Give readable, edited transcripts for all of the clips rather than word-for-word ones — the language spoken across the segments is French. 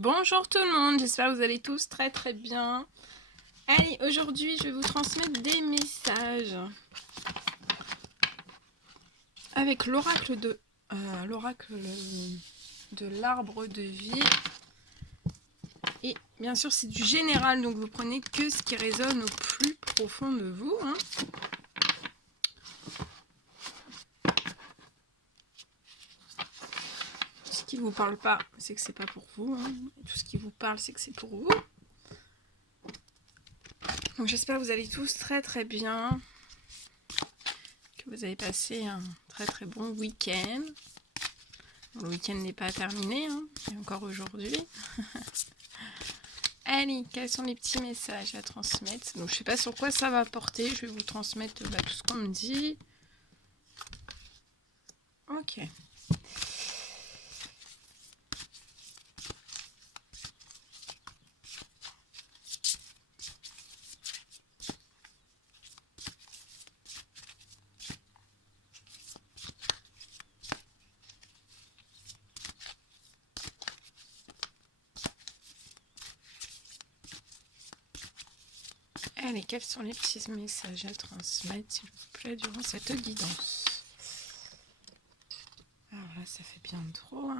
Bonjour tout le monde, j'espère que vous allez tous très très bien. Allez, aujourd'hui je vais vous transmettre des messages avec l'oracle de l'arbre de vie. Et bien sûr c'est du général, donc vous prenez que ce qui résonne au plus profond de vous. Tout ce qui vous parle pas, c'est que c'est pas pour vous. Tout ce qui vous parle, c'est que c'est pour vous. Donc j'espère que vous allez tous très très bien, que vous avez passé un très très bon week-end. Le week-end n'est pas terminé, et encore aujourd'hui. Allez, quels sont les petits messages à transmettre? Donc je sais pas sur quoi ça va porter, je vais vous transmettre tout ce qu'on me dit. Ok. Allez, quels sont les petits messages à transmettre, s'il vous plaît, durant cette guidance? Alors là, ça fait bien trop,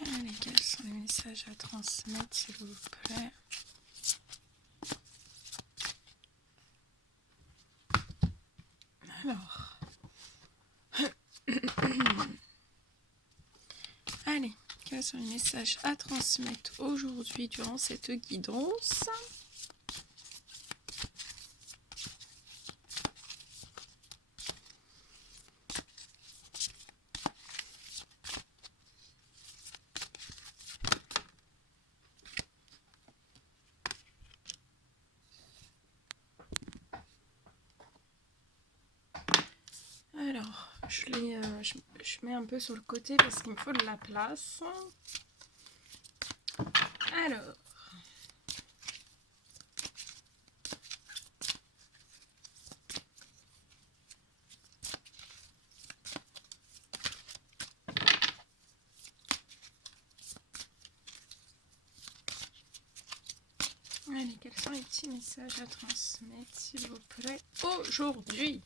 Allez, quels sont les messages à transmettre, s'il vous plaît? Alors. Allez, quels sont les messages à transmettre aujourd'hui durant cette guidance? Alors, je mets un peu sur le côté parce qu'il me faut de la place. Alors. Allez, quels sont les petits messages à transmettre, s'il vous plaît, aujourd'hui?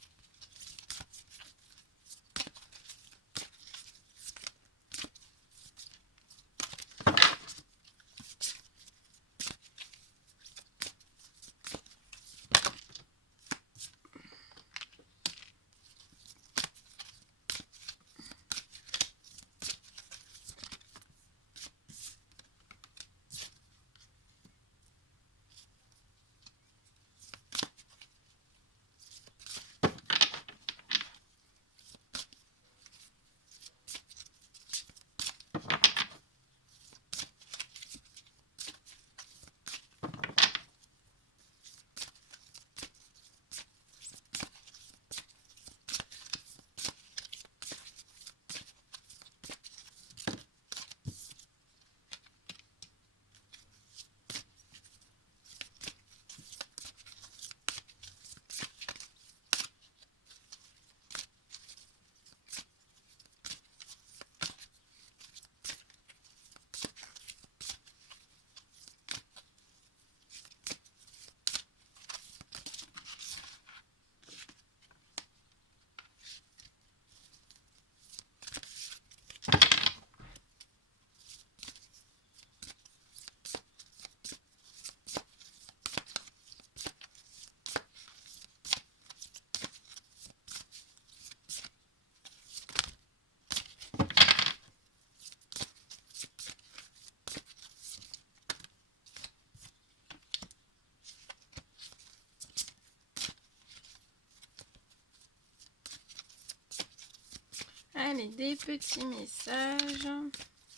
Allez, des petits messages.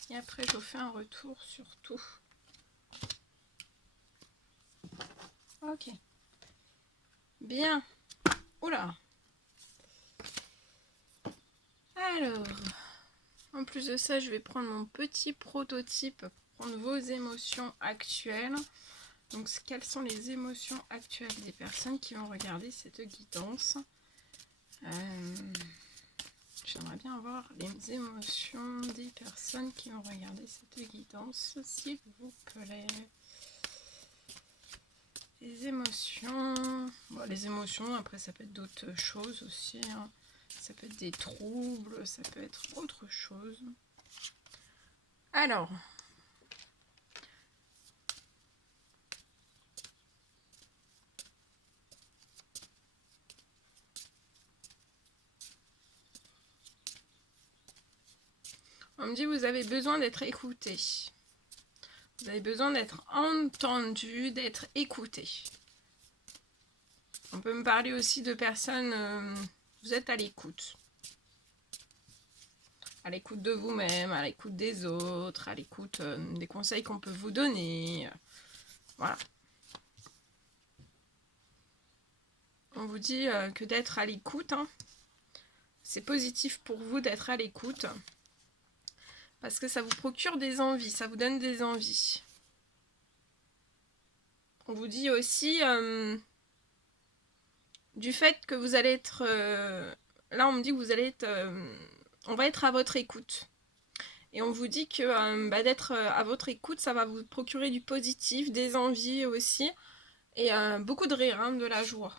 Et après, je vous fais un retour sur tout. Ok. Bien. Oula. Alors, en plus de ça, je vais prendre mon petit prototype pour prendre vos émotions actuelles. Donc, quelles sont les émotions actuelles des personnes qui vont regarder cette guidance? J'aimerais bien avoir les émotions des personnes qui vont regarder cette guidance, s'il vous plaît. Les émotions. Bon, les émotions, après, ça peut être d'autres choses aussi. Hein. Ça peut être des troubles, ça peut être autre chose. Alors. On me dit vous avez besoin d'être écouté. Vous avez besoin d'être entendu, d'être écouté. On peut me parler aussi de personnes, vous êtes à l'écoute. À l'écoute de vous-même, à l'écoute des autres, à l'écoute des conseils qu'on peut vous donner. Voilà. On vous dit que d'être à l'écoute, hein, c'est positif pour vous d'être à l'écoute. Parce que ça vous procure des envies, ça vous donne des envies. On vous dit aussi du fait que vous allez être... là, on me dit que vous allez être... on va être à votre écoute. Et on vous dit que d'être à votre écoute, ça va vous procurer du positif, des envies aussi. Et beaucoup de rire, hein, de la joie.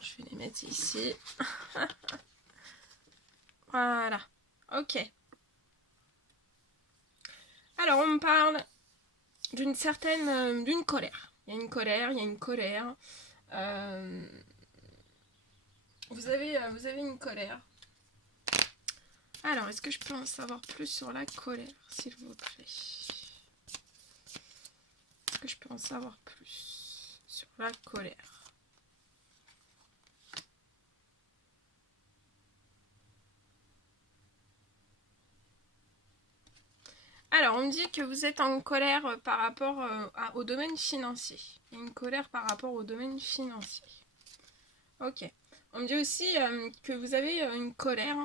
Je vais les mettre ici. Voilà. Ok. Alors, on me parle d'une certaine... d'une colère. Il y a une colère, il y a une colère. Vous avez une colère. Alors, est-ce que je peux en savoir plus sur la colère, s'il vous plaît? Est-ce que je peux en savoir plus sur la colère? Alors, on me dit que vous êtes en colère par rapport au domaine financier. Il y a une colère par rapport au domaine financier. Ok. On me dit aussi que vous avez une colère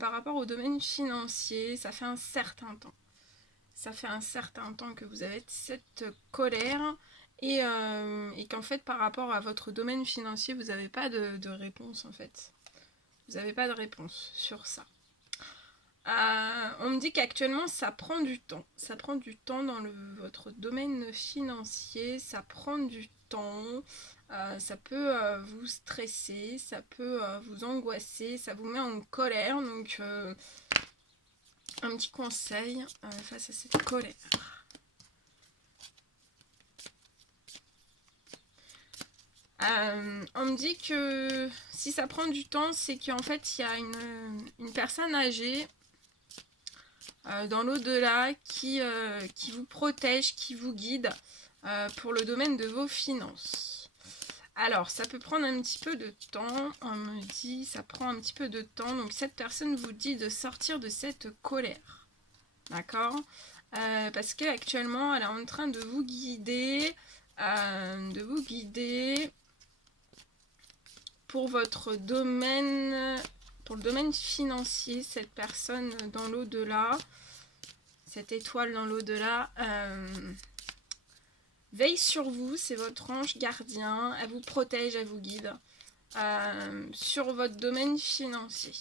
par rapport au domaine financier. Ça fait un certain temps. Ça fait un certain temps que vous avez cette colère et qu'en fait, par rapport à votre domaine financier, vous n'avez pas de réponse en fait. Vous n'avez pas de réponse sur ça. On me dit qu'actuellement ça prend du temps. Ça prend du temps dans votre domaine financier. Ça prend du temps. Ça peut vous stresser. Ça peut vous angoisser. Ça vous met en colère. Donc un petit conseil face à cette colère. On me dit que si ça prend du temps, c'est qu'en fait il y a une personne âgée dans l'au-delà qui vous protège, qui vous guide pour le domaine de vos finances. Alors, ça peut prendre un petit peu de temps. On me dit, ça prend un petit peu de temps. Donc, cette personne vous dit de sortir de cette colère. D'accord parce qu'actuellement, elle est en train de vous guider. Pour votre domaine, pour le domaine financier, cette personne dans l'au-delà, cette étoile dans l'au-delà, veille sur vous, c'est votre ange gardien, elle vous protège, elle vous guide sur votre domaine financier.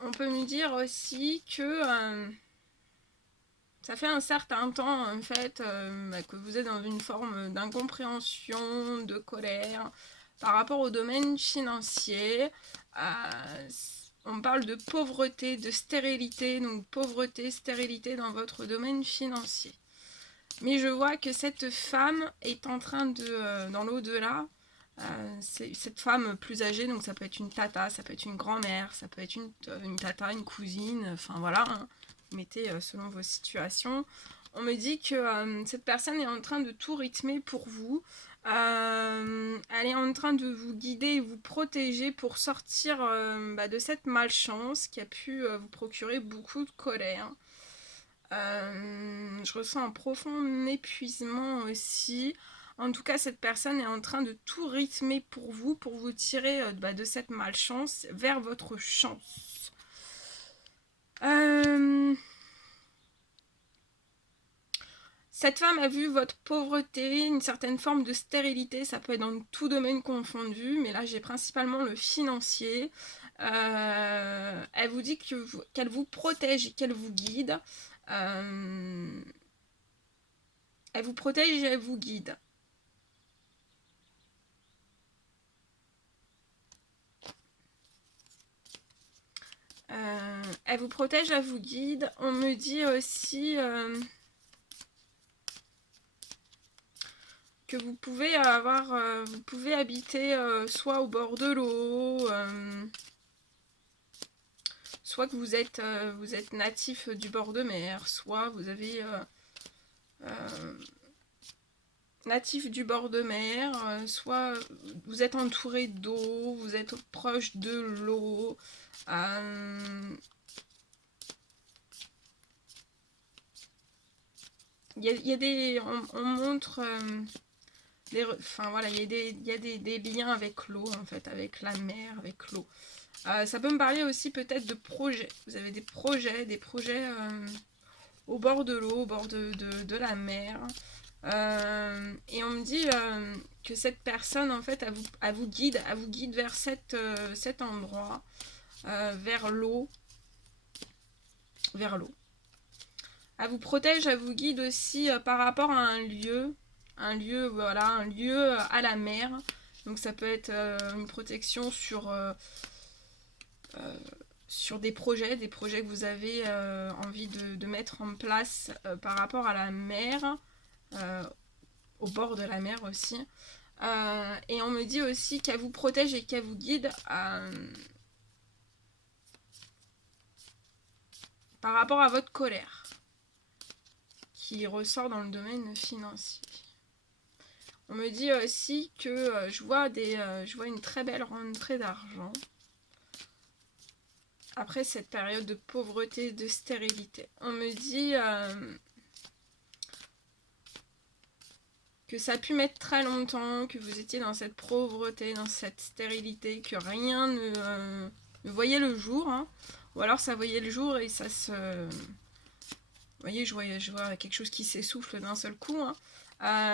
On peut nous dire aussi que ça fait un certain temps en fait que vous êtes dans une forme d'incompréhension, de colère par rapport au domaine financier. On parle de pauvreté, de stérilité, donc pauvreté, stérilité dans votre domaine financier. Mais je vois que cette femme est en train de, dans l'au-delà, cette femme plus âgée, donc ça peut être une tata, ça peut être une grand-mère, ça peut être une tata, une cousine, enfin voilà, hein. Mettez selon vos situations. On me dit que cette personne est en train de tout rythmer pour vous. Elle est en train de vous guider et vous protéger pour sortir de cette malchance qui a pu vous procurer beaucoup de colère. Je ressens un profond épuisement aussi. En tout cas, cette personne est en train de tout rythmer pour vous tirer de cette malchance vers votre chance. Cette femme a vu votre pauvreté, une certaine forme de stérilité, ça peut être dans tout domaine confondu, mais là j'ai principalement le financier. Elle vous dit qu'elle vous protège et qu'elle vous guide. Elle vous protège et elle vous guide. Elle vous protège, elle vous guide. On me dit aussi que vous pouvez vous pouvez habiter soit au bord de l'eau, soit que vous êtes natif du bord de mer, soit vous avez natif du bord de mer, soit vous êtes entouré d'eau, vous êtes proche de l'eau. Il y a des... On montre... enfin voilà, il y a des liens avec l'eau, en fait, avec la mer, avec l'eau. Ça peut me parler aussi peut-être de projets. Vous avez des projets au bord de l'eau, au bord de la mer. Et on me dit que cette personne, en fait, elle vous guide vers cet endroit, vers l'eau. Vers l'eau. Elle vous protège, elle vous guide aussi par rapport à un lieu, voilà, un lieu à la mer. Donc ça peut être une protection sur des projets que vous avez envie de mettre en place par rapport à la mer, au bord de la mer aussi. Et on me dit aussi qu'elle vous protège et qu'elle vous guide par rapport à votre colère, qui ressort dans le domaine financier. On me dit aussi que je vois une très belle rentrée d'argent après cette période de pauvreté, de stérilité. On me dit que ça a pu mettre très longtemps, que vous étiez dans cette pauvreté, dans cette stérilité, que rien ne voyait le jour, hein. Ou alors ça voyait le jour et ça se... Vous voyez, je vois quelque chose qui s'essouffle d'un seul coup, hein.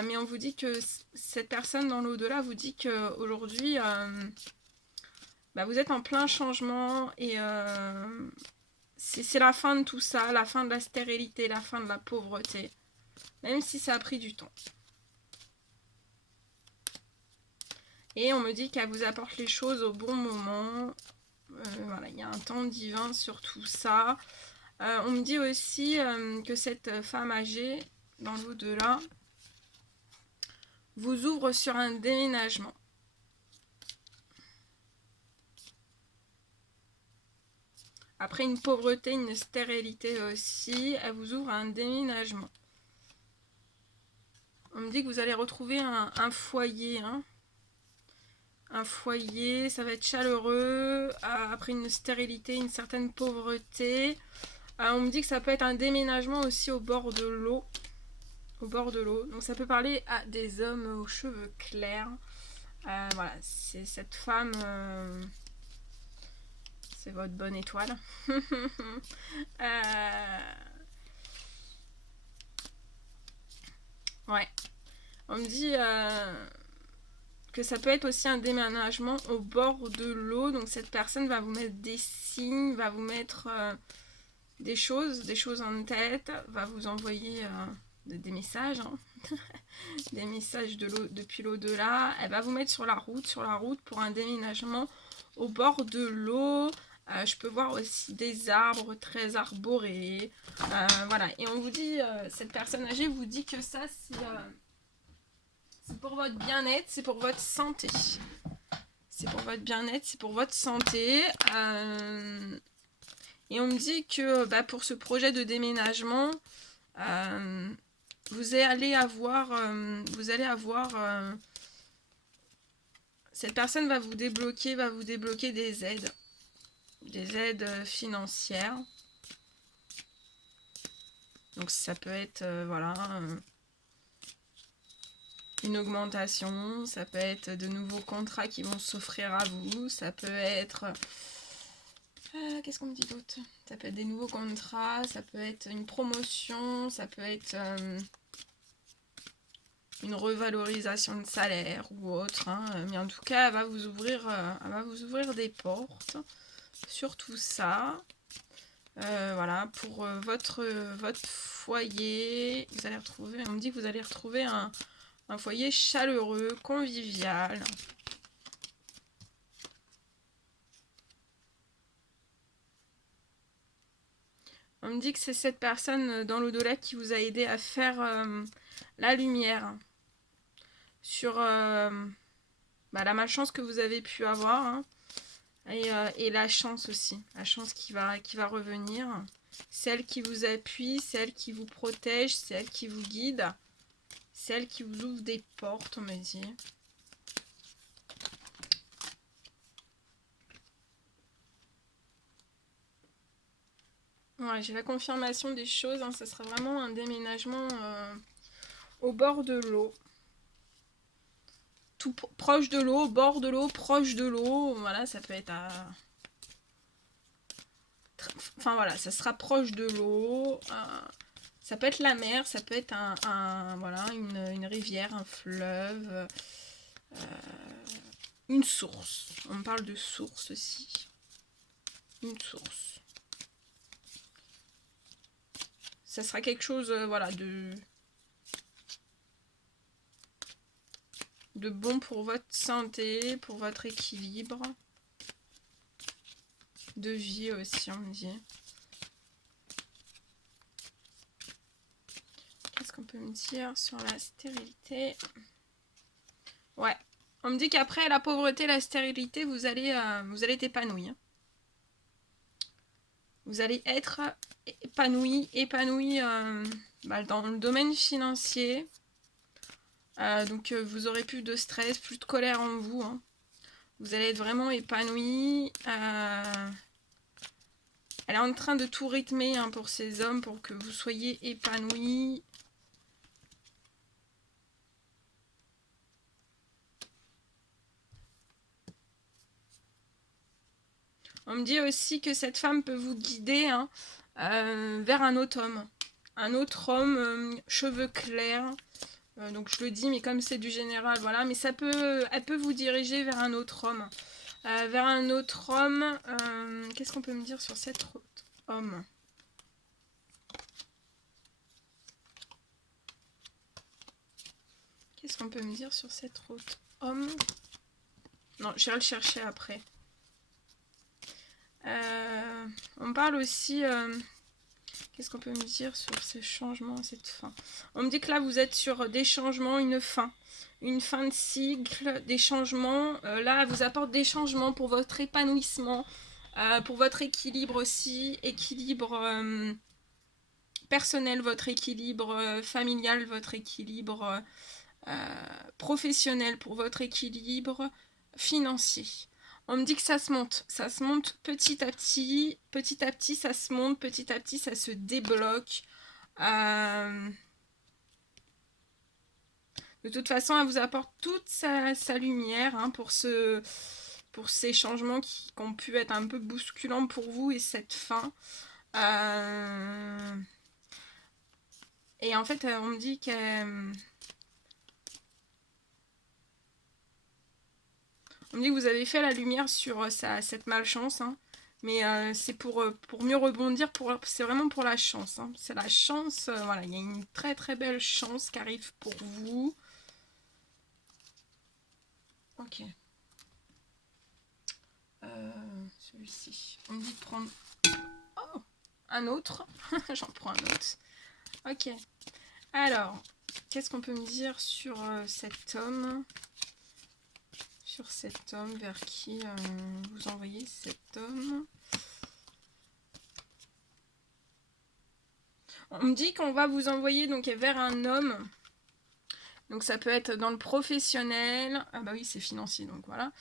Mais on vous dit que cette personne dans l'au-delà vous dit qu'aujourd'hui, vous êtes en plein changement et c'est la fin de tout ça, la fin de la stérilité, la fin de la pauvreté, même si ça a pris du temps. Et on me dit qu'elle vous apporte les choses au bon moment. Voilà, il y a un temps divin sur tout ça. On me dit aussi que cette femme âgée, dans l'au-delà, vous ouvre sur un déménagement. Après une pauvreté, une stérilité aussi, elle vous ouvre un déménagement. On me dit que vous allez retrouver un foyer, hein. Un foyer, ça va être chaleureux, après une stérilité, une certaine pauvreté. On me dit que ça peut être un déménagement aussi au bord de l'eau. Au bord de l'eau. Donc ça peut parler à des hommes aux cheveux clairs. Voilà, c'est cette femme... c'est votre bonne étoile. Ouais. On me dit que ça peut être aussi un déménagement au bord de l'eau. Donc cette personne va vous mettre des signes, va vous mettre des choses en tête, va vous envoyer des messages, hein. Des messages depuis l'au-delà. Elle va vous mettre sur la route pour un déménagement au bord de l'eau. Je peux voir aussi des arbres très arborés. Voilà. Et on vous dit, cette personne âgée vous dit que ça, c'est pour votre bien-être, c'est pour votre santé. C'est pour votre bien-être, c'est pour votre santé. Et on me dit que pour ce projet de déménagement, vous allez avoir Cette personne va vous débloquer des aides. Des aides financières. Donc ça peut être, voilà, une augmentation, ça peut être de nouveaux contrats qui vont s'offrir à vous, ça peut être... qu'est-ce qu'on me dit d'autre? Ça peut être des nouveaux contrats, ça peut être une promotion, ça peut être une revalorisation de salaire ou autre. Hein. Mais en tout cas, elle va vous ouvrir des portes sur tout ça. Voilà, pour votre foyer, vous allez retrouver, on me dit que vous allez retrouver un foyer chaleureux, convivial. On me dit que c'est cette personne dans l'au-delà qui vous a aidé à faire la lumière sur la malchance que vous avez pu avoir. Hein, et la chance aussi. La chance qui va revenir. Celle qui vous appuie, celle qui vous protège, celle qui vous guide. Celle qui vous ouvre des portes, on me dit. Ouais, j'ai la confirmation des choses. Hein, ça sera vraiment un déménagement au bord de l'eau. Tout proche de l'eau, au bord de l'eau, proche de l'eau. Voilà, ça peut être à... Enfin voilà, ça sera proche de l'eau. Ça peut être la mer, ça peut être voilà, une rivière, un fleuve, une source. On me parle de source aussi. Une source. Ça sera quelque chose, voilà, de bon pour votre santé, pour votre équilibre de vie aussi, on me dit. Qu'est-ce qu'on peut me dire sur la stérilité? Ouais, on me dit qu'après la pauvreté, la stérilité, vous allez être épanoui. Vous allez être épanoui dans le domaine financier. Donc vous aurez plus de stress, plus de colère en vous. Hein. Vous allez être vraiment épanoui. Elle est en train de tout rythmer hein, pour ces hommes, pour que vous soyez épanouis. On me dit aussi que cette femme peut vous guider hein, vers un autre homme. Un autre homme, cheveux clairs. Donc je le dis, mais comme c'est du général, voilà. Mais elle peut vous diriger vers un autre homme. Qu'est-ce qu'on peut me dire sur cet autre homme? Qu'est-ce qu'on peut me dire sur cet autre homme? Non, j'irai le chercher après. On parle aussi... qu'est-ce qu'on peut me dire sur ces changements, cette fin? On me dit que là, vous êtes sur des changements, une fin. Une fin de cycle, des changements. Là, elle vous apporte des changements pour votre épanouissement, pour votre équilibre aussi. Équilibre personnel, votre équilibre familial, votre équilibre professionnel, pour votre équilibre financier. On me dit que ça se monte petit à petit ça se monte, petit à petit ça se débloque. De toute façon, elle vous apporte toute sa lumière hein, pour ces changements qui ont pu être un peu bousculants pour vous et cette fin. Et en fait, on me dit qu'elle... On me dit que vous avez fait la lumière sur cette malchance, hein, mais c'est pour mieux rebondir, c'est vraiment pour la chance. Hein. C'est la chance, voilà, il y a une très très belle chance qui arrive pour vous. Ok. Celui-ci. On me dit de prendre... Oh, un autre. J'en prends un autre. Ok. Alors, qu'est-ce qu'on peut me dire sur cet homme ? Sur cet homme, vers qui vous envoyez cet homme. On me dit qu'on va vous envoyer donc vers un homme Donc ça peut être dans le professionnel. Ah bah oui, c'est financier, donc voilà.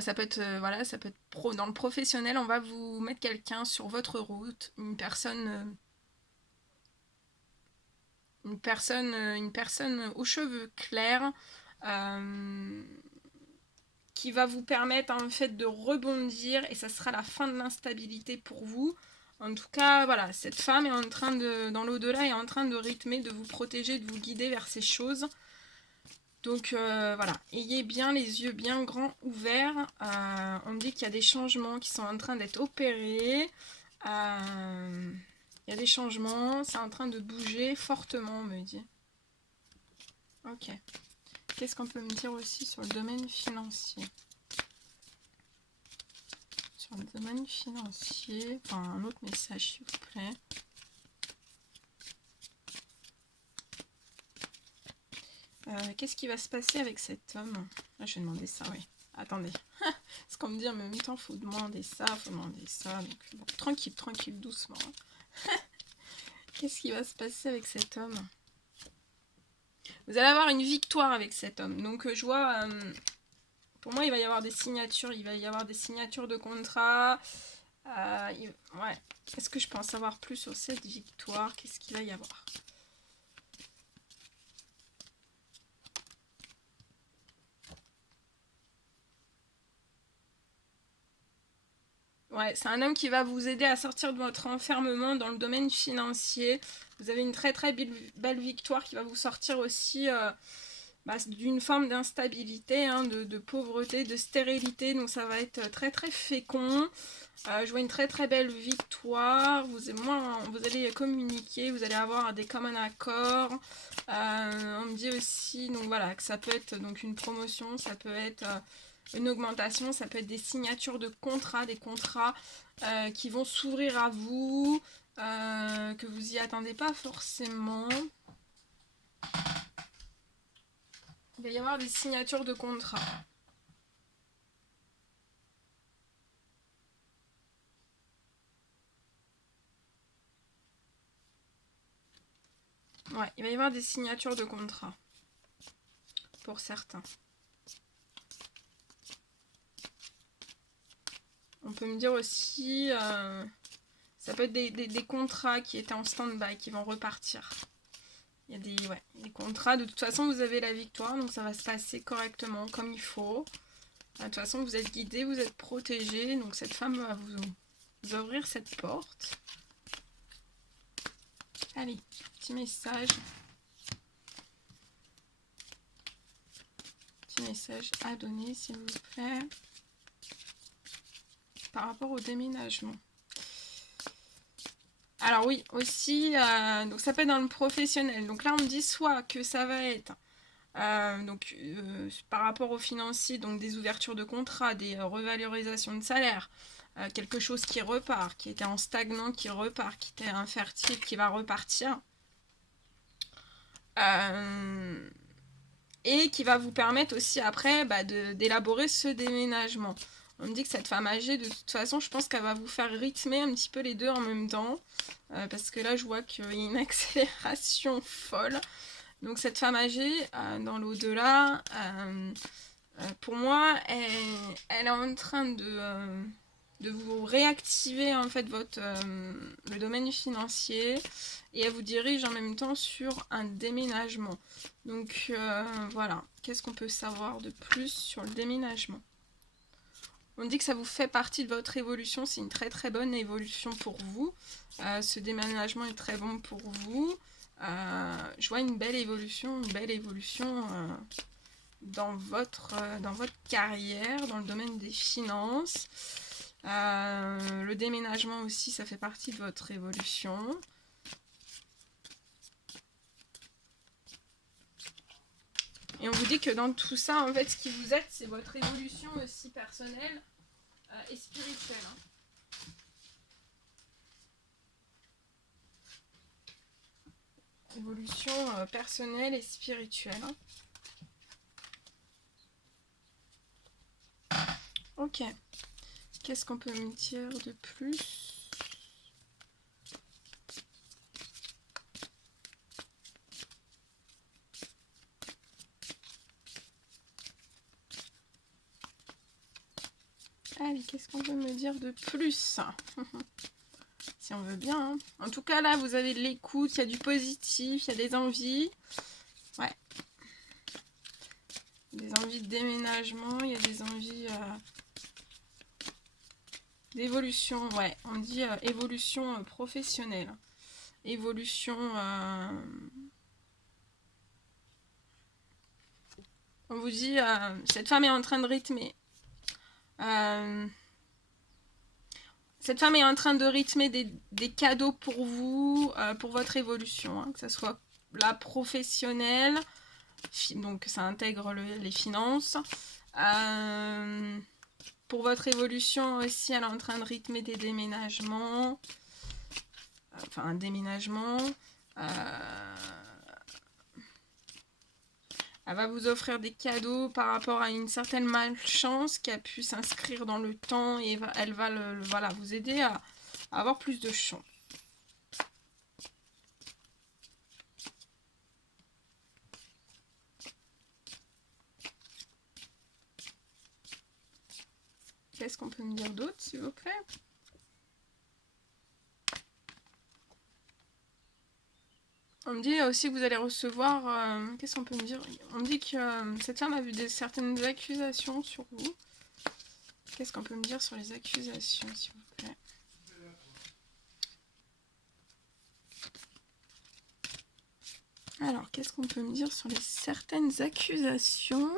Ça peut être, voilà, ça peut être dans le professionnel, on va vous mettre quelqu'un sur votre route, une personne aux cheveux clairs, euh, qui va vous permettre en fait de rebondir, et ça sera la fin de l'instabilité pour vous. En tout cas, voilà, cette femme est en train de, dans l'au-delà, est en train de rythmer, de vous protéger, de vous guider vers ces choses. Donc voilà, ayez bien les yeux bien grands ouverts. On me dit qu'il y a des changements qui sont en train d'être opérés. Il y a des changements, c'est en train de bouger fortement, on me dit. Ok. Qu'est-ce qu'on peut me dire aussi sur le domaine financier? Sur le domaine financier, enfin un autre message s'il vous plaît. Qu'est-ce qui va se passer avec cet homme? Ah, je vais demander ça, oui. Attendez. Parce qu'on me dit en même temps, faut demander ça, faut demander ça. Donc, bon, tranquille, tranquille, doucement. Qu'est-ce qui va se passer avec cet homme? Vous allez avoir une victoire avec cet homme. Donc, je vois... pour moi, il va y avoir des signatures. Il va y avoir des signatures de contrat. Ouais. Est-ce que je peux en savoir plus sur cette victoire? Qu'est-ce qu'il va y avoir? Ouais, c'est un homme qui va vous aider à sortir de votre enfermement dans le domaine financier. Vous avez une très très belle victoire qui va vous sortir aussi d'une forme d'instabilité, hein, de pauvreté, de stérilité. Donc ça va être très très fécond. Je vois une très très belle victoire. Vous allez communiquer, vous allez avoir des communs accords. On me dit aussi donc voilà, que ça peut être donc une promotion, ça peut être une augmentation, ça peut être des signatures de contrats, des contrats qui vont s'ouvrir à vous, que vous n'y attendez pas forcément. Il va y avoir des signatures de contrats. Ouais, il va y avoir des signatures de contrats. Pour certains. On peut me dire aussi... ça peut être des contrats qui étaient en stand-by, qui vont repartir. Il y a des contrats. De toute façon, vous avez la victoire, donc ça va se passer correctement, comme il faut. De toute façon, vous êtes guidé, vous êtes protégé. Donc cette femme va vous ouvrir cette porte. Allez, petit message. Petit message à donner, s'il vous plaît. Par rapport au déménagement. Alors oui, aussi, donc ça peut être dans le professionnel. Donc là, on me dit soit que ça va être par rapport aux financiers, donc des ouvertures de contrats, des revalorisations de salaire, quelque chose qui repart, qui était en stagnant, qui repart, qui était infertile, qui va repartir. Et qui va vous permettre aussi après d'élaborer ce déménagement. On me dit que cette femme âgée, de toute façon, je pense qu'elle va vous faire rythmer un petit peu les deux en même temps. Parce que là, je vois qu'il y a une accélération folle. Donc cette femme âgée, dans l'au-delà, pour moi, elle est en train de vous réactiver en fait le domaine financier, et elle vous dirige en même temps sur un déménagement. Donc voilà, qu'est-ce qu'on peut savoir de plus sur le déménagement? On dit que ça vous fait partie de votre évolution, c'est une très très bonne évolution pour vous. Ce déménagement est très bon pour vous. Je vois une belle évolution dans votre carrière, dans le domaine des finances. Le déménagement aussi, ça fait partie de votre évolution. Et on vous dit que dans tout ça, en fait, ce qui vous aide, c'est votre évolution aussi personnelle et spirituelle. Évolution personnelle et spirituelle. Ok. Qu'est-ce qu'on peut me dire de plus? qu'on veut me dire de plus? Si on veut bien. Hein. En tout cas, là, vous avez de l'écoute, il y a du positif, il y a des envies. Ouais. Des envies de déménagement, il y a des envies d'évolution. Ouais, on dit évolution professionnelle. Évolution... on vous dit, cette femme est en train de rythmer. Cette femme est en train de rythmer des cadeaux pour vous, pour votre évolution, hein, que ce soit la professionnelle, donc ça intègre les finances. Pour votre évolution aussi, elle est en train de rythmer des déménagements, enfin un déménagement. Elle va vous offrir des cadeaux par rapport à une certaine malchance qui a pu s'inscrire dans le temps et elle va voilà, vous aider à avoir plus de chance. Qu'est-ce qu'on peut me dire d'autre, s'il vous plaît? On me dit aussi que vous allez recevoir... qu'est-ce qu'on peut me dire? On me dit que cette femme a vu certaines accusations sur vous. Qu'est-ce qu'on peut me dire sur les accusations, s'il vous plaît? Alors, qu'est-ce qu'on peut me dire sur les certaines accusations?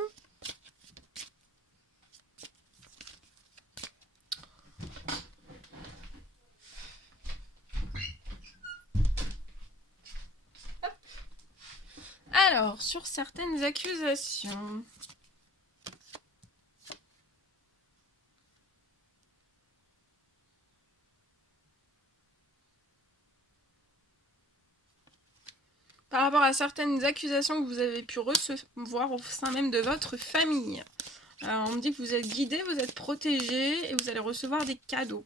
Alors, sur certaines accusations... Par rapport à certaines accusations que vous avez pu recevoir au sein même de votre famille. On me dit que vous êtes guidé, vous êtes protégé et vous allez recevoir des cadeaux.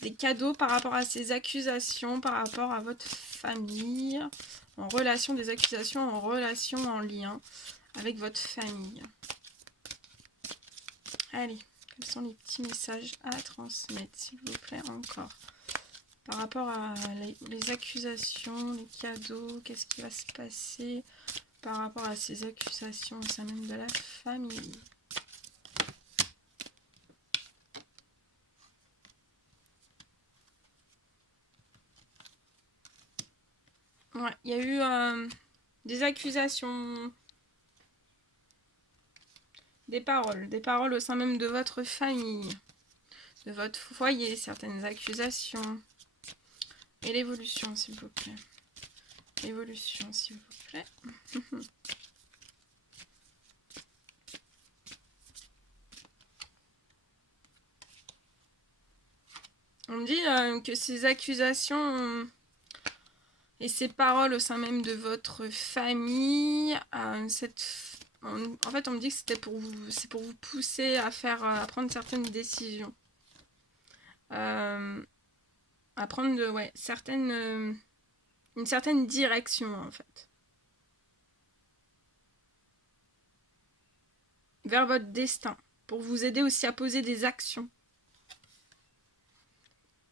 Des cadeaux par rapport à ces accusations, par rapport à votre famille, en relation, des accusations en relation, en lien avec votre famille. Allez, quels sont les petits messages à transmettre, s'il vous plaît, encore? Par rapport à les accusations, les cadeaux, qu'est-ce qui va se passer par rapport à ces accusations, ça même de la famille? Ouais, il y a eu des accusations, des paroles au sein même de votre famille, de votre foyer, certaines accusations. Et l'évolution, s'il vous plaît. L'évolution, s'il vous plaît. On me dit que ces accusations et ces paroles au sein même de votre famille, en fait, on me dit que c'est pour vous pousser à prendre certaines décisions. À prendre une certaine direction, en fait. Vers votre destin. Pour vous aider aussi à poser des actions.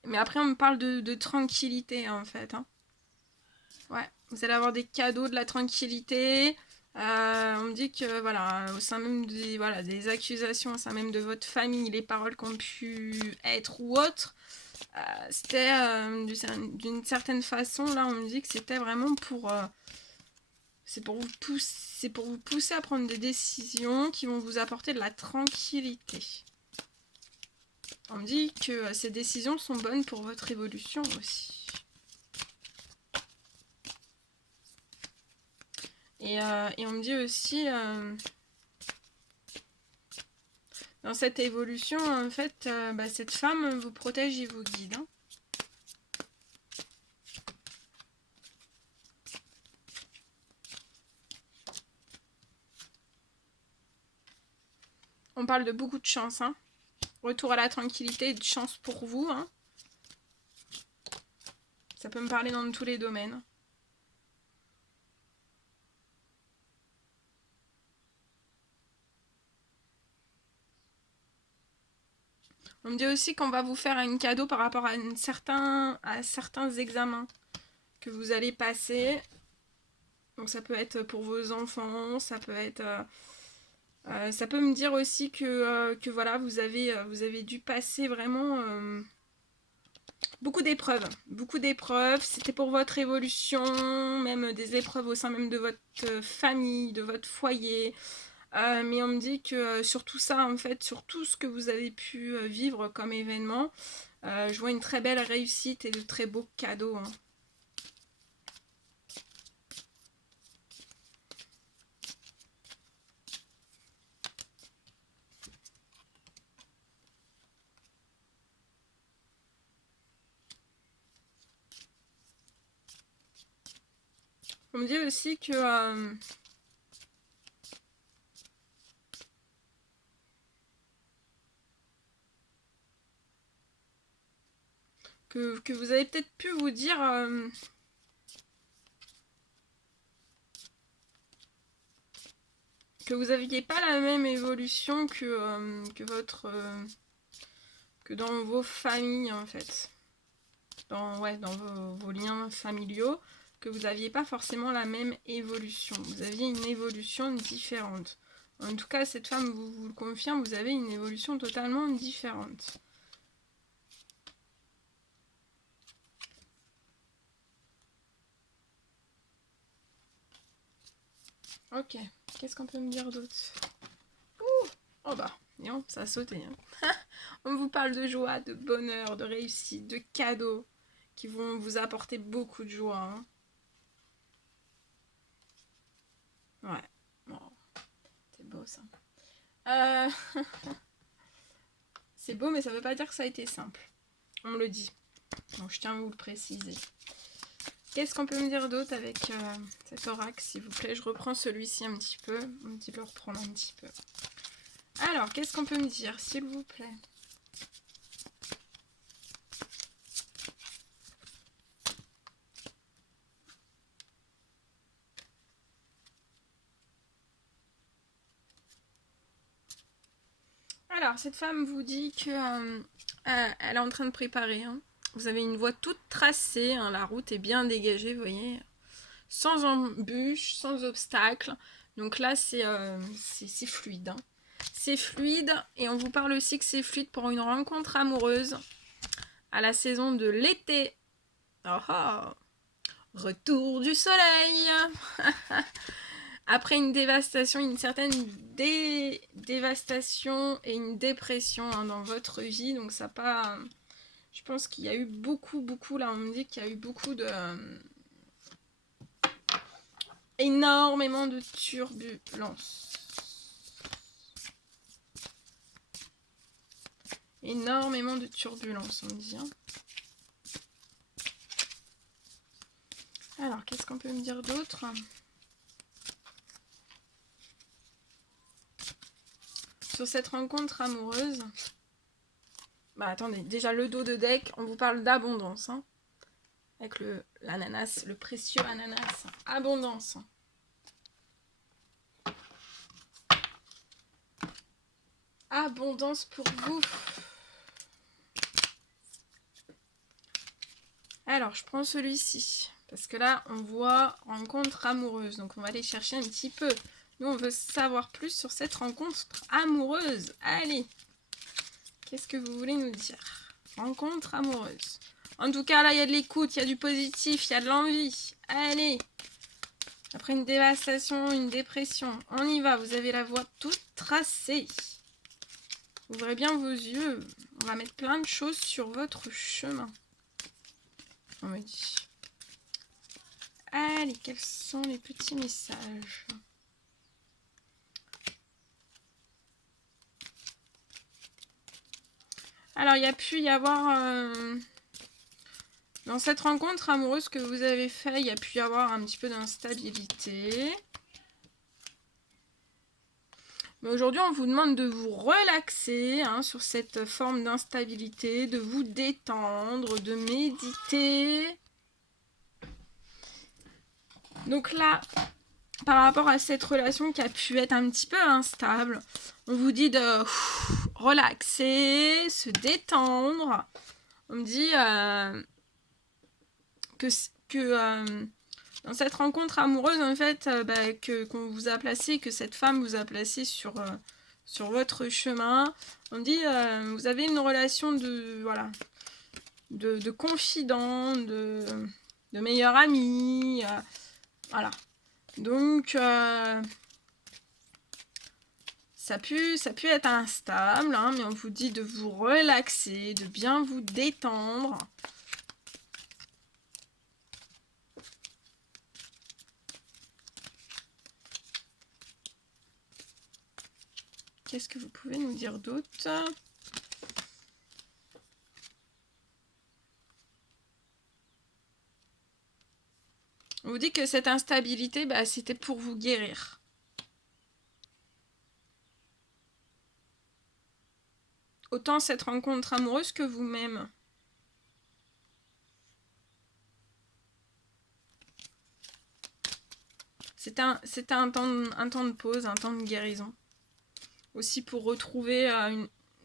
Mais après, on me parle de tranquillité, en fait. Hein. Ouais, vous allez avoir des cadeaux, de la tranquillité. On me dit que, voilà, au sein même des accusations, au sein même de votre famille, les paroles qui ont pu être ou autres, c'était d'une certaine façon, là, on me dit que c'était vraiment c'est pour vous pousser à prendre des décisions qui vont vous apporter de la tranquillité. On me dit que ces décisions sont bonnes pour votre évolution aussi. Et on me dit aussi, dans cette évolution, en fait, cette femme vous protège et vous guide. Hein. On parle de beaucoup de chance. Hein. Retour à la tranquillité et de chance pour vous. Hein. Ça peut me parler dans tous les domaines. On me dit aussi qu'on va vous faire un cadeau par rapport à certains examens que vous allez passer. Donc ça peut être pour vos enfants, ça peut être... ça peut me dire aussi que voilà, vous avez dû passer vraiment beaucoup d'épreuves. Beaucoup d'épreuves, c'était pour votre évolution, même des épreuves au sein même de votre famille, de votre foyer. Mais on me dit que sur tout ça, en fait, sur tout ce que vous avez pu vivre comme événement, je vois une très belle réussite et de très beaux cadeaux. Hein. On me dit aussi que vous avez peut-être pu vous dire que vous n'aviez pas la même évolution que dans vos familles en fait. Dans vos liens familiaux, que vous n'aviez pas forcément la même évolution. Vous aviez une évolution différente. En tout cas, cette femme vous le confirme, vous avez une évolution totalement différente. Ok, qu'est-ce qu'on peut me dire d'autre? Ouh, oh bah, non, ça a sauté. Hein. On vous parle de joie, de bonheur, de réussite, de cadeaux qui vont vous apporter beaucoup de joie. Hein. Ouais, oh, c'est beau ça. C'est beau, mais ça veut pas dire que ça a été simple. On me le dit. Donc je tiens à vous le préciser. Qu'est-ce qu'on peut me dire d'autre avec cet oracle, s'il vous plaît? Je reprends celui-ci un petit peu. On me dit de le reprendre un petit peu. Alors, qu'est-ce qu'on peut me dire, s'il vous plaît? Alors, cette femme vous dit que elle est en train de préparer. Hein. Vous avez une voie toute tracée. Hein, la route est bien dégagée, vous voyez. Sans embûches, sans obstacles. Donc là, c'est fluide. Hein. C'est fluide. Et on vous parle aussi que c'est fluide pour une rencontre amoureuse à la saison de l'été. Oh oh. Retour du soleil. Après une dévastation, une certaine dévastation et une dépression hein, dans votre vie. Donc ça pas... Je pense qu'il y a eu beaucoup, là on me dit qu'il y a eu beaucoup de... énormément de turbulences. Énormément de turbulences, on me dit. Hein. Alors, qu'est-ce qu'on peut me dire d'autre ? Sur cette rencontre amoureuse, bah attendez, déjà le dos de deck, on vous parle d'abondance, hein, avec l'ananas, le précieux ananas, abondance. Abondance pour vous. Alors, je prends celui-ci, parce que là, on voit rencontre amoureuse, donc on va aller chercher un petit peu. Nous, on veut savoir plus sur cette rencontre amoureuse. Allez, qu'est-ce que vous voulez nous dire? Rencontre amoureuse. En tout cas, là, il y a de l'écoute, il y a du positif, il y a de l'envie. Allez. Après une dévastation, une dépression, on y va. Vous avez la voie toute tracée. Ouvrez bien vos yeux. On va mettre plein de choses sur votre chemin. On me dit. Allez, quels sont les petits messages ? Alors, il y a pu y avoir... dans cette rencontre amoureuse que vous avez faite, il y a pu y avoir un petit peu d'instabilité. Mais aujourd'hui, on vous demande de vous relaxer hein, sur cette forme d'instabilité, de vous détendre, de méditer. Donc là, par rapport à cette relation qui a pu être un petit peu instable, on vous dit de relaxer, se détendre. On me dit que dans cette rencontre amoureuse, en fait, qu'on vous a placé, que cette femme vous a placé sur votre chemin, on me dit vous avez une relation de confident, de meilleur ami, voilà. Donc ça peut être instable, hein, mais on vous dit de vous relaxer, de bien vous détendre. Qu'est-ce que vous pouvez nous dire d'autre? On vous dit que cette instabilité, c'était pour vous guérir. Autant cette rencontre amoureuse que vous-même. C'est un temps de pause, un temps de guérison. Aussi pour retrouver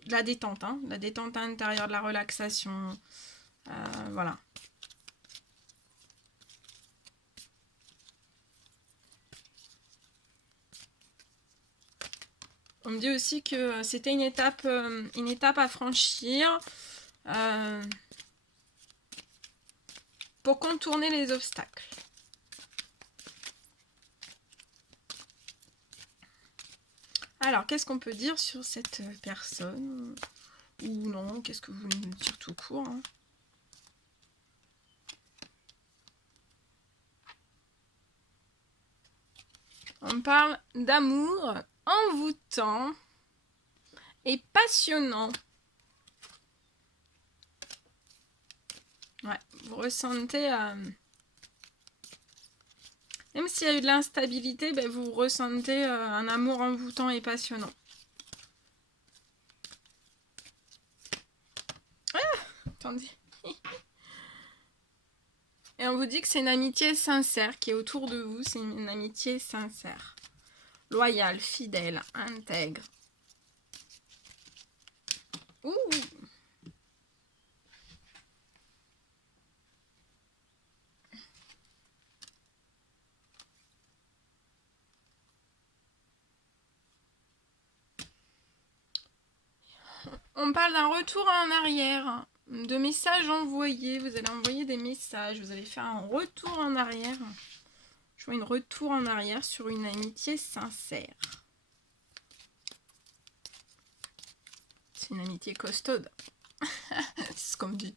la détente, hein, la détente à l'intérieur, de la relaxation. Voilà. On me dit aussi que c'était une étape à franchir pour contourner les obstacles. Alors, qu'est-ce qu'on peut dire sur cette personne? Ou non, qu'est-ce que vous voulez nous dire tout court, hein? On parle d'amour envoûtant et passionnant. Ouais, vous ressentez... même s'il y a eu de l'instabilité, vous ressentez un amour envoûtant et passionnant. Ah, attendez. Et on vous dit que c'est une amitié sincère qui est autour de vous. C'est une amitié sincère. Loyale, fidèle, intègre. Ouh! On parle d'un retour en arrière, de messages envoyés. Vous allez envoyer des messages, vous allez faire un retour en arrière. Je vois un retour en arrière sur une amitié sincère. C'est une amitié costaude. C'est ce qu'on me dit.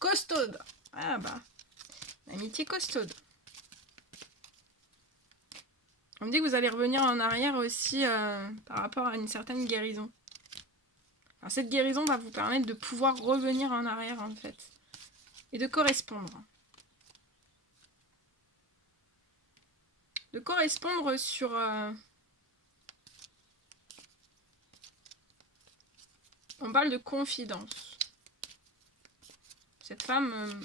Costaude. Ah bah, l'amitié costaude. On me dit que vous allez revenir en arrière aussi par rapport à une certaine guérison. Alors, cette guérison va vous permettre de pouvoir revenir en arrière, en fait. Et de correspondre. De correspondre sur... On parle de confidence. Cette femme...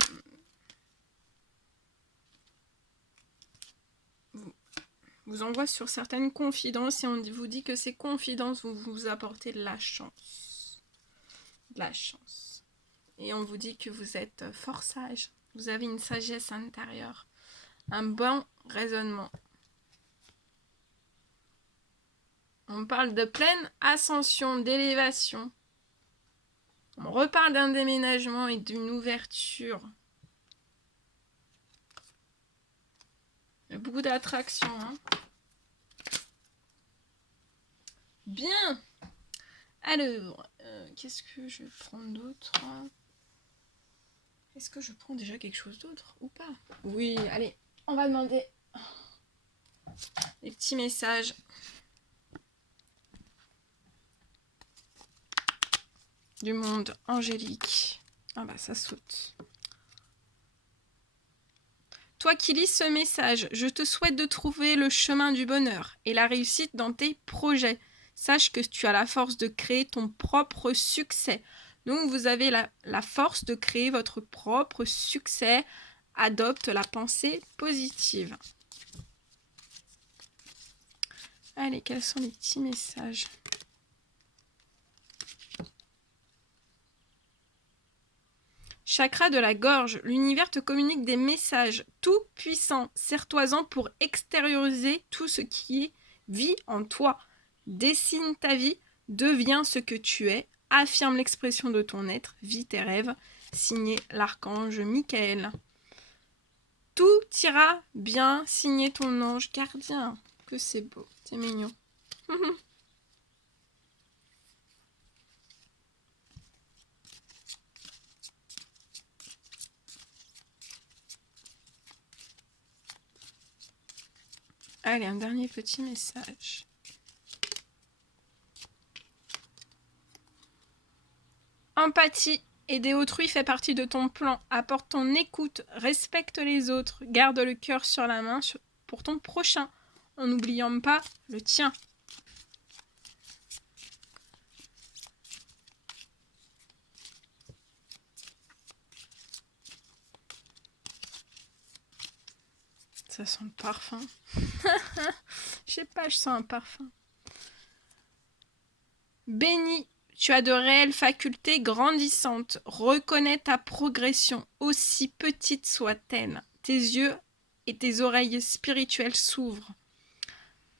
vous envoie sur certaines confidences et on vous dit que ces confidences vous apportez de la chance. De la chance. Et on vous dit que vous êtes fort sage. Vous avez une sagesse intérieure. Un bon raisonnement. On parle de pleine ascension, d'élévation. On reparle d'un déménagement et d'une ouverture. Il y a beaucoup d'attraction. Hein. Bien. Alors, qu'est-ce que je vais prendre d'autre? Est-ce que je prends déjà quelque chose d'autre ou pas? Oui, allez, on va demander des petits messages. Du monde angélique. Ah bah ça saute. Toi qui lis ce message, je te souhaite de trouver le chemin du bonheur et la réussite dans tes projets. Sache que tu as la force de créer ton propre succès. Donc vous avez la force de créer votre propre succès. Adopte la pensée positive. Allez, quels sont les petits messages? Chakra de la gorge, l'univers te communique des messages tout puissants. Sers-toi-en pour extérioriser tout ce qui est vie en toi. Dessine ta vie, deviens ce que tu es, affirme l'expression de ton être, vis tes rêves. Signé l'archange Michael. Tout ira bien, signé ton ange gardien. Que c'est beau, c'est mignon. Allez, un dernier petit message. Empathie. Aider autrui fait partie de ton plan. Apporte ton écoute, respecte les autres, garde le cœur sur la main pour ton prochain, en n'oubliant pas le tien. Ça sent le parfum. Je sais pas, je sens un parfum. Béni. Tu as de réelles facultés grandissantes. Reconnais ta progression, aussi petite soit-elle. Tes yeux et tes oreilles spirituelles s'ouvrent.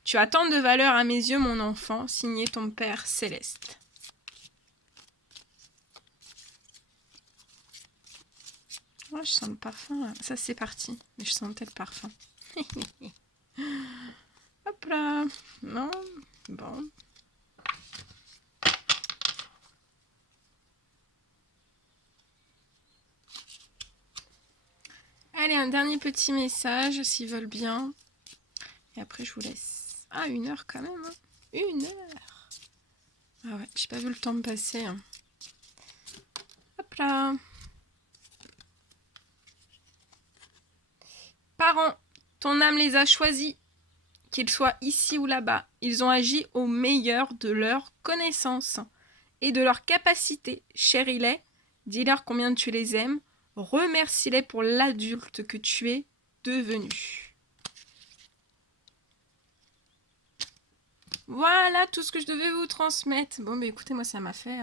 Tu as tant de valeur à mes yeux, mon enfant, signé ton Père céleste. Oh, je sens le parfum. Là. Ça, c'est parti. Mais je sentais le parfum. Hop là. Non. Bon. Allez, un dernier petit message, s'ils veulent bien. Et après, je vous laisse. Ah, 1 heure quand même. Hein. 1 heure. Ah ouais, j'ai pas vu le temps me passer. Hein. Hop là. Parents, ton âme les a choisis. Qu'ils soient ici ou là-bas, ils ont agi au meilleur de leur connaissance et de leur capacité. Chéris-les, dis-leur combien tu les aimes, remercie-les pour l'adulte que tu es devenu. Voilà tout ce que je devais vous transmettre. Bon, mais écoutez, moi, ça m'a fait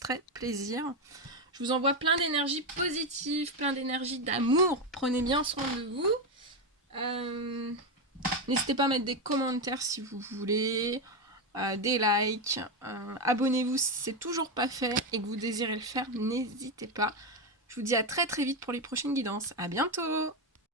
très plaisir. Je vous envoie plein d'énergie positive, plein d'énergie d'amour. Prenez bien soin de vous. N'hésitez pas à mettre des commentaires si vous voulez, des likes. Abonnez-vous si c'est toujours pas fait et que vous désirez le faire. N'hésitez pas. Je vous dis à très très vite pour les prochaines guidances. À bientôt!